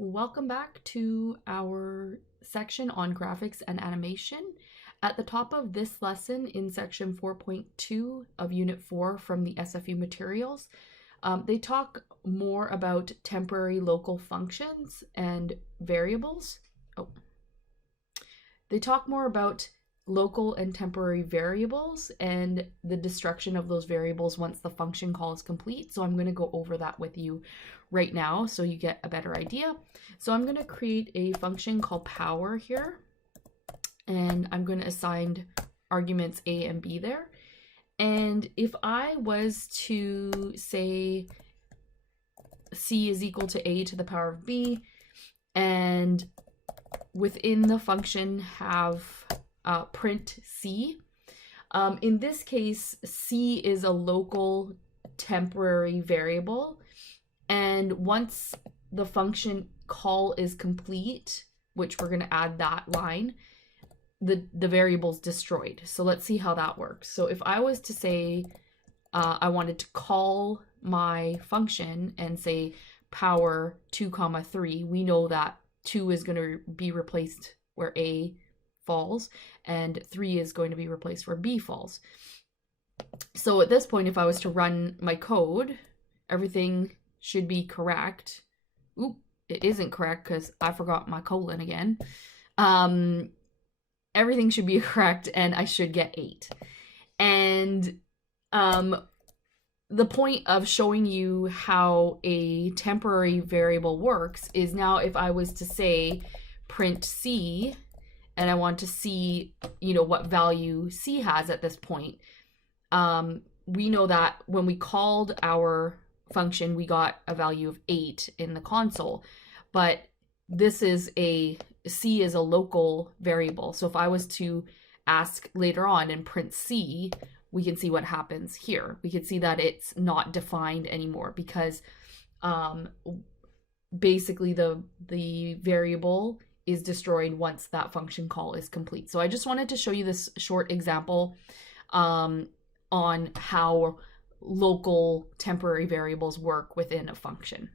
Welcome back to our section on graphics and animation. At the top of this lesson in section 4.2 of Unit 4 from the SFU materials, they talk more about temporary local functions and variables. They talk more about local and temporary variables and the destruction of those variables once the function call is complete. So I'm going to go over that with you right now so you get a better idea. So I'm going to create a function called power here, and I'm going to assign arguments a and b there. And if I was to say c is equal to a to the power of b, and within the function have print c. In this case, c is a local temporary variable, and once the function call is complete, which we're going to add that line, the variable's destroyed. So let's see how that works. So if I was to say I wanted to call my function and say power 2 comma 3, we know that 2 is going to be replaced where a falls, and 3 is going to be replaced where b falls. So at this point, if I was to run my code, everything should be correct. Oop, it isn't correct because I forgot my colon again. Everything should be correct, and I should get 8. And the point of showing you how a temporary variable works is now if I was to say print c, and I want to see, what value c has at this point, we know that when we called our function, we got a value of 8 in the console, but this is c is a local variable. So if I was to ask later on and print c, we can see what happens here. We can see that it's not defined anymore because basically the variable is destroyed once that function call is complete. So I just wanted to show you this short example on how local temporary variables work within a function.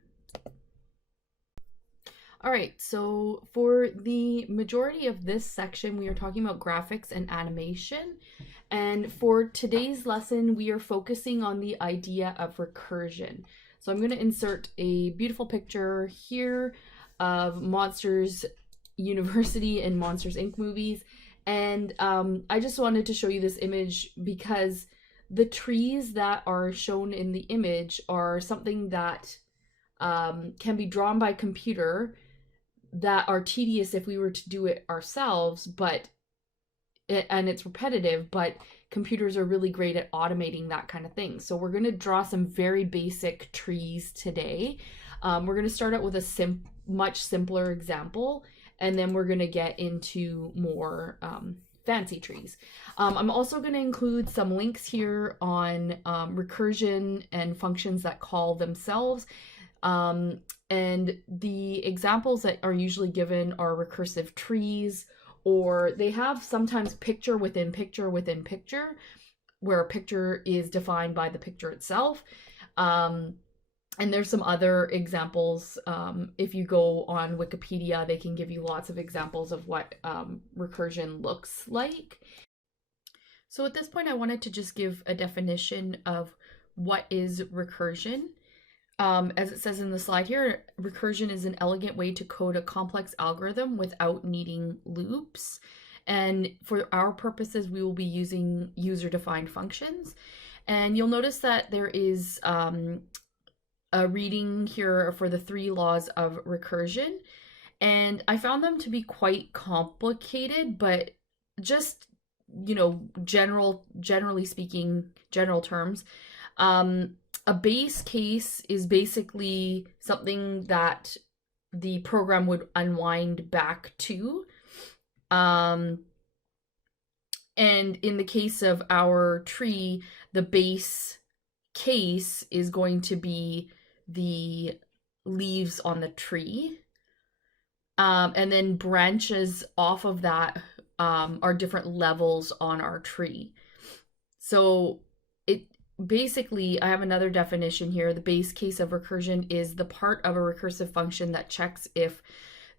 All right, so for the majority of this section, we are talking about graphics and animation. And for today's lesson, we are focusing on the idea of recursion. So I'm going to insert a beautiful picture here of Monsters University and Monsters Inc. movies. And I just wanted to show you this image because the trees that are shown in the image are something that can be drawn by computer that are tedious if we were to do it ourselves, and it's repetitive, but computers are really great at automating that kind of thing. So we're going to draw some very basic trees today. We're going to start out with a much simpler example, and then we're going to get into more fancy trees. I'm also going to include some links here on recursion and functions that call themselves. And the examples that are usually given are recursive trees, or they have sometimes picture within picture within picture, where a picture is defined by the picture itself. And there's some other examples. If you go on Wikipedia, they can give you lots of examples of what recursion looks like. So at this point, I wanted to just give a definition of what is recursion. As it says in the slide here, recursion is an elegant way to code a complex algorithm without needing loops. And for our purposes, we will be using user-defined functions. And you'll notice that there is a reading here for the 3 laws of recursion. And I found them to be quite complicated, but just, generally speaking, general terms. A base case is basically something that the program would unwind back to. And in the case of our tree, the base case is going to be the leaves on the tree. And then branches off of that are different levels on our tree. So basically, I have another definition here. The base case of recursion is the part of a recursive function that checks if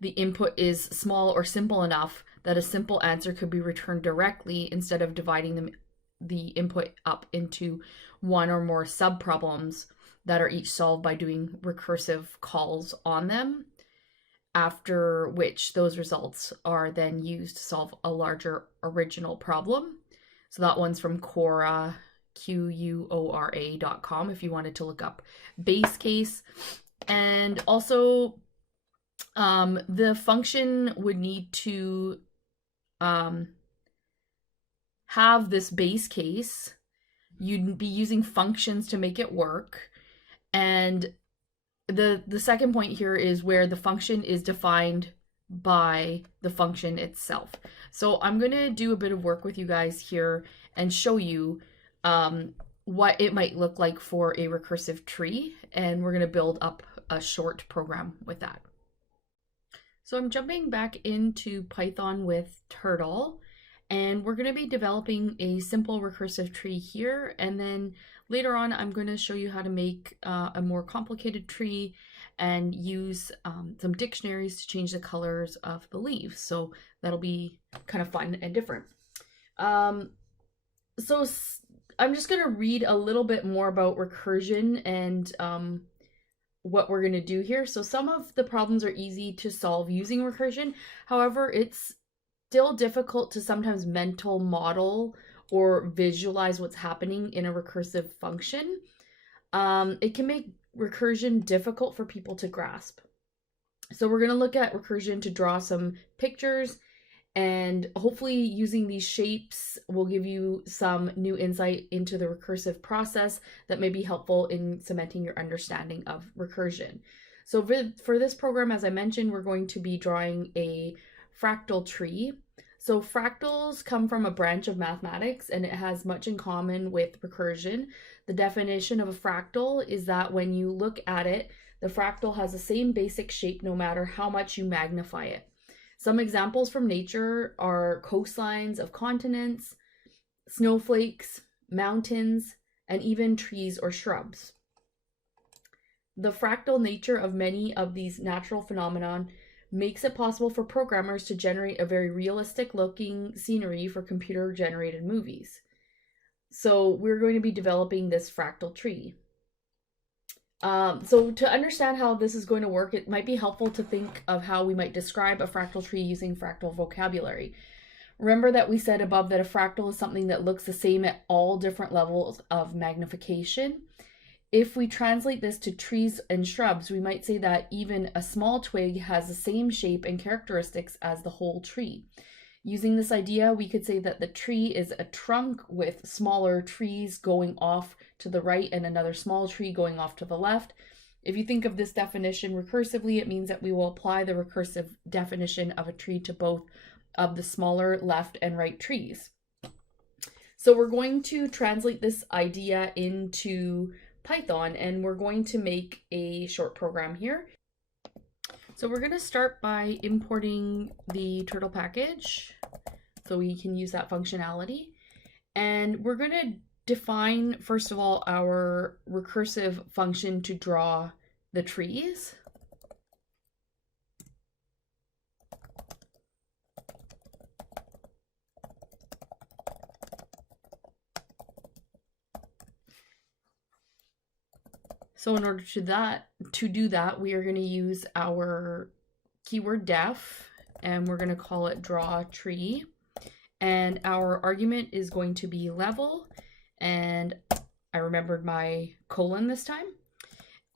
the input is small or simple enough that a simple answer could be returned directly instead of dividing the input up into one or more subproblems that are each solved by doing recursive calls on them, after which those results are then used to solve a larger original problem. So that one's from Quora, Quora.com, if you wanted to look up base case. And also, the function would need to have this base case. You'd be using functions to make it work. And the second point here is where the function is defined by the function itself. So I'm going to do a bit of work with you guys here and show you what it might look like for a recursive tree. And we're going to build up a short program with that. So I'm jumping back into Python with Turtle, and we're going to be developing a simple recursive tree here. And then later on, I'm going to show you how to make a more complicated tree and use some dictionaries to change the colors of the leaves. So that'll be kind of fun and different. So I'm just going to read a little bit more about recursion and what we're going to do here. So some of the problems are easy to solve using recursion. However, it's still difficult to sometimes mental model or visualize what's happening in a recursive function. It can make recursion difficult for people to grasp. So we're going to look at recursion to draw some pictures, and hopefully using these shapes will give you some new insight into the recursive process that may be helpful in cementing your understanding of recursion. So for this program, as I mentioned, we're going to be drawing a fractal tree. So fractals come from a branch of mathematics, and it has much in common with recursion. The definition of a fractal is that when you look at it, the fractal has the same basic shape no matter how much you magnify it. Some examples from nature are coastlines of continents, snowflakes, mountains, and even trees or shrubs. The fractal nature of many of these natural phenomena makes it possible for programmers to generate a very realistic looking scenery for computer generated movies. So we're going to be developing this fractal tree. So to understand how this is going to work, it might be helpful to think of how we might describe a fractal tree using fractal vocabulary. Remember that we said above that a fractal is something that looks the same at all different levels of magnification. If we translate this to trees and shrubs, we might say that even a small twig has the same shape and characteristics as the whole tree. Using this idea, we could say that the tree is a trunk with smaller trees going off to the right and another small tree going off to the left. If you think of this definition recursively, it means that we will apply the recursive definition of a tree to both of the smaller left and right trees. So we're going to translate this idea into Python, and we're going to make a short program here. So we're going to start by importing the turtle package so we can use that functionality. And we're going to define, first of all, our recursive function to draw the trees. So in order to do that, we are going to use our keyword def, and we're going to call it draw tree. And our argument is going to be level, and I remembered my colon this time.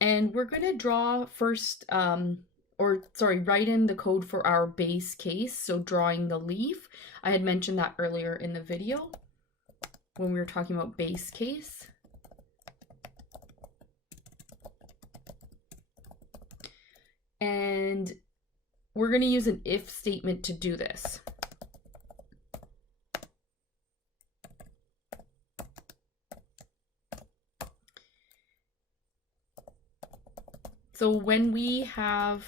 And we're going to draw first, write in the code for our base case, so drawing the leaf. I had mentioned that earlier in the video when we were talking about base case. And we're going to use an if statement to do this. So when we have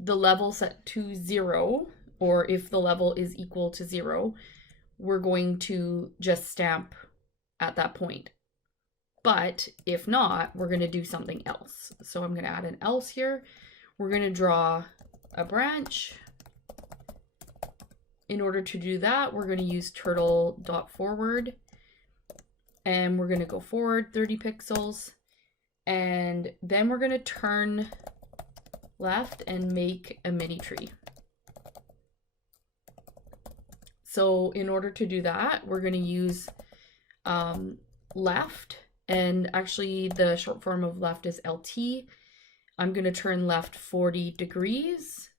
the level set to 0, or if the level is equal to 0, we're going to just stamp at that point. But if not, we're going to do something else. So I'm going to add an else here. We're going to draw a branch. In order to do that, we're going to use turtle.forward. And we're going to go forward 30 pixels. And then we're going to turn left and make a mini tree. So in order to do that, we're going to use left. And actually the short form of left is LT. I'm going to turn left 40 degrees.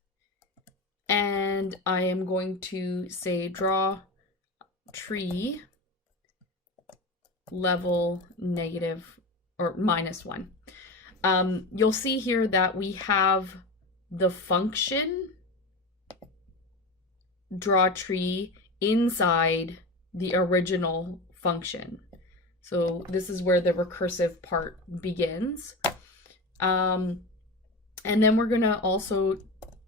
And I am going to say draw tree level negative or -1. You'll see here that we have the function draw tree inside the original function. So this is where the recursive part begins. And then we're going to also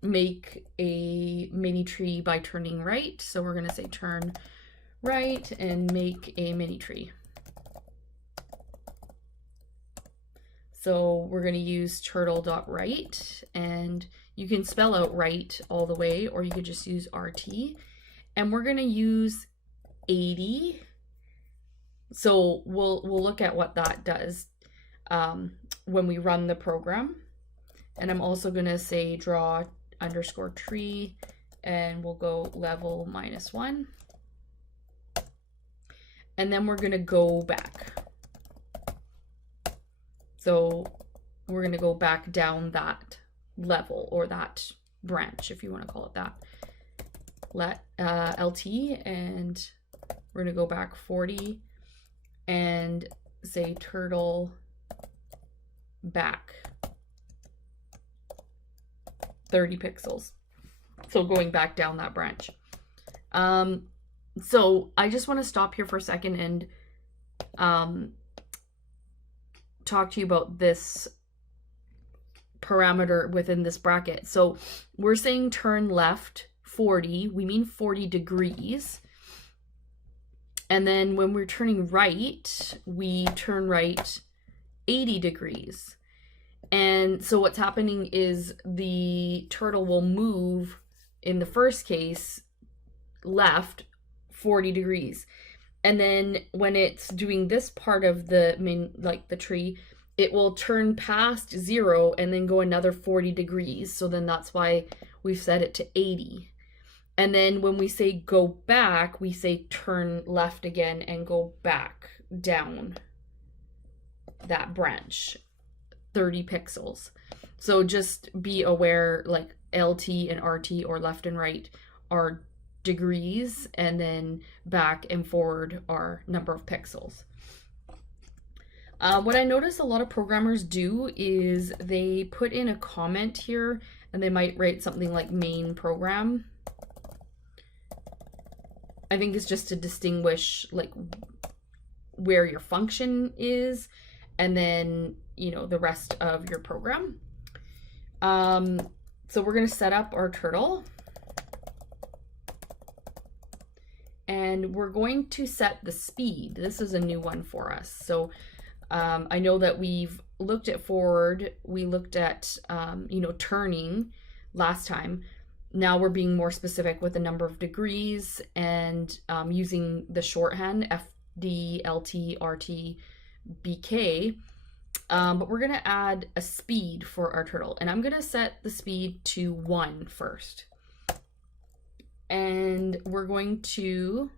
make a mini tree by turning right. So we're going to say turn right and make a mini tree. So we're going to use turtle.right, and you can spell out right all the way, or you could just use RT. And we're going to use 80. So we'll look at what that does when we run the program. And I'm also going to say draw underscore tree, and we'll go level -1. And then we're going to go back. So we're going to go back down that level, or that branch, if you want to call it that. Let LT, and we're going to go back 40 and say turtle back 30 pixels. So going back down that branch. So I just want to stop here for a second and talk to you about this parameter within this bracket. So we're saying turn left 40, we mean 40 degrees. And then when we're turning right, we turn right 80 degrees. And so what's happening is the turtle will move, in the first case, left 40 degrees. And then when it's doing this part of the the tree, it will turn past 0 and then go another 40 degrees. So then that's why we've set it to 80. And then when we say go back, we say turn left again and go back down that branch 30 pixels. So just be aware, like LT and RT, or left and right, are degrees, and then back and forward are number of pixels. What I notice a lot of programmers do is they put in a comment here, and they might write something like main program. I think it's just to distinguish like where your function is, and then, you know, the rest of your program. So we're going to set up our turtle. And we're going to set the speed. This is a new one for us. So I know that we've looked at forward, we looked at, you know, turning last time. Now we're being more specific with the number of degrees and using the shorthand FD, LT, RT, BK. But we're going to add a speed for our turtle. And I'm going to set the speed to 1 first. And we're going to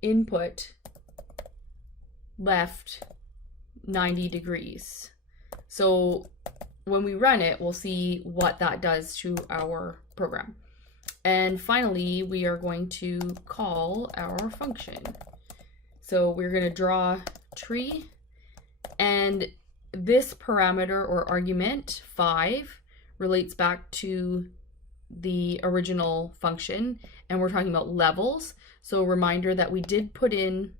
input left 90 degrees. So when we run it, we'll see what that does to our program. And finally, we are going to call our function. So we're going to draw tree, and this parameter or argument 5 relates back to the original function, and we're talking about levels. So a reminder that we did put in,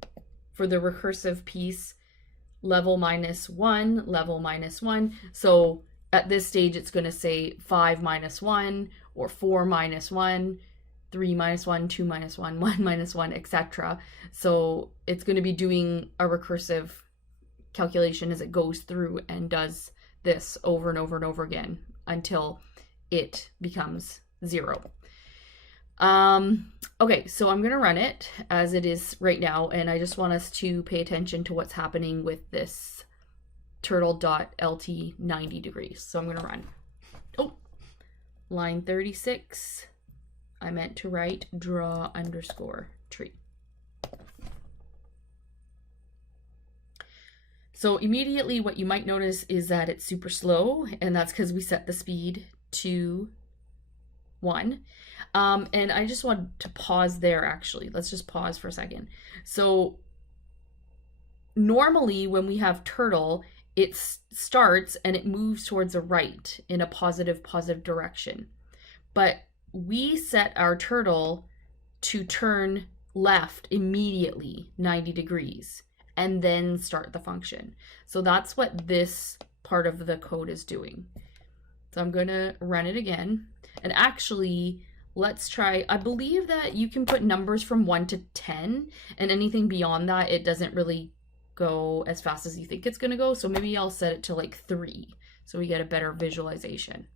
for the recursive piece, level -1, level -1. So at this stage, it's going to say 5 - 1 or 4 - 1, 3 minus 1, 2 minus 1, 1 minus 1, etc. So it's going to be doing a recursive calculation as it goes through and does this over and over and over again until it becomes 0. Okay, so I'm going to run it as it is right now, and I just want us to pay attention to what's happening with this turtle.lt 90 degrees. So I'm going to run. Oh, line 36. I meant to write draw underscore tree. So immediately what you might notice is that it's super slow, and that's because we set the speed to 1. And I just want to pause there actually. Let's just pause for a second. So normally when we have turtle, it starts and it moves towards the right in a positive direction. But we set our turtle to turn left immediately 90 degrees and then start the function. So that's what this part of the code is doing. So I'm going to run it again. And actually, let's try, I believe that you can put numbers from 1 to 10, and anything beyond that, it doesn't really go as fast as you think it's going to go. So maybe I'll set it to like 3 so we get a better visualization.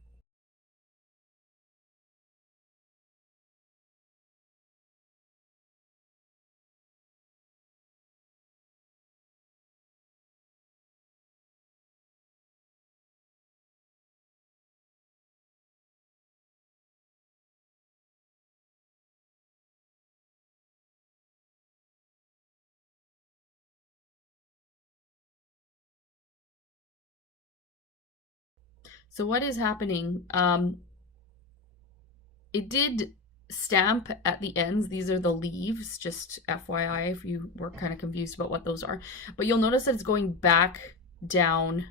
So what is happening? It did stamp at the ends. These are the leaves, just FYI if you were kind of confused about what those are. But you'll notice that it's going back down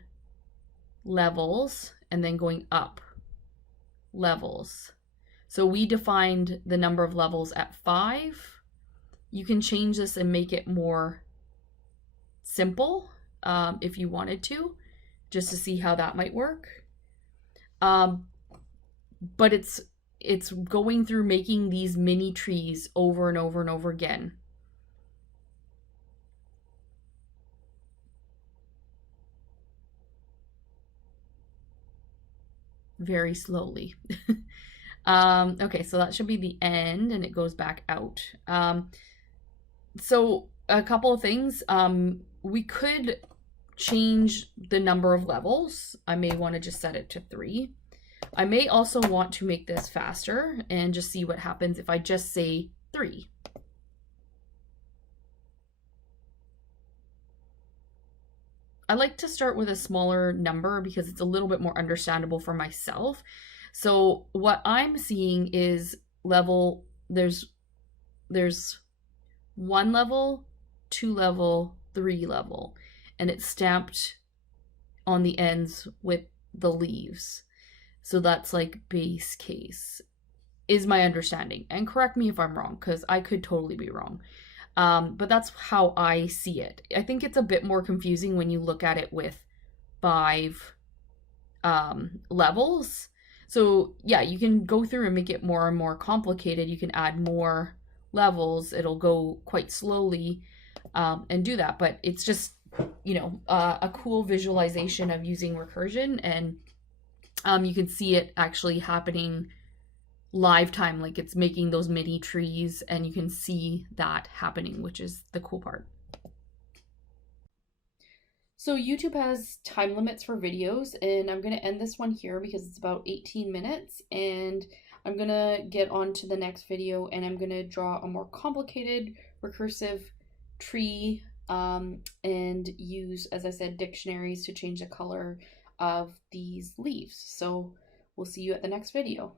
levels and then going up levels. So we defined the number of levels at 5. You can change this and make it more simple if you wanted to, just to see how that might work. But it's going through making these mini trees over and over and over again. Very slowly. Okay, so that should be the end, and it goes back out. So a couple of things. We could change the number of levels. I may want to just set it to 3. I may also want to make this faster and just see what happens if I just say 3. I like to start with a smaller number because it's a little bit more understandable for myself. So what I'm seeing is level, there's 1 level, 2 level, 3 level, and it's stamped on the ends with the leaves. So that's like base case, is my understanding. And correct me if I'm wrong, because I could totally be wrong. But that's how I see it. I think it's a bit more confusing when you look at it with 5 levels. So yeah, you can go through and make it more and more complicated. You can add more levels. It'll go quite slowly and do that. But it's just, you know, a cool visualization of using recursion, and you can see it actually happening live time, like it's making those mini trees, and you can see that happening, which is the cool part. So YouTube has time limits for videos, and I'm going to end this one here because it's about 18 minutes, and I'm going to get on to the next video, and I'm going to draw a more complicated recursive tree and use, as I said, dictionaries to change the color of these leaves. So we'll see you at the next video.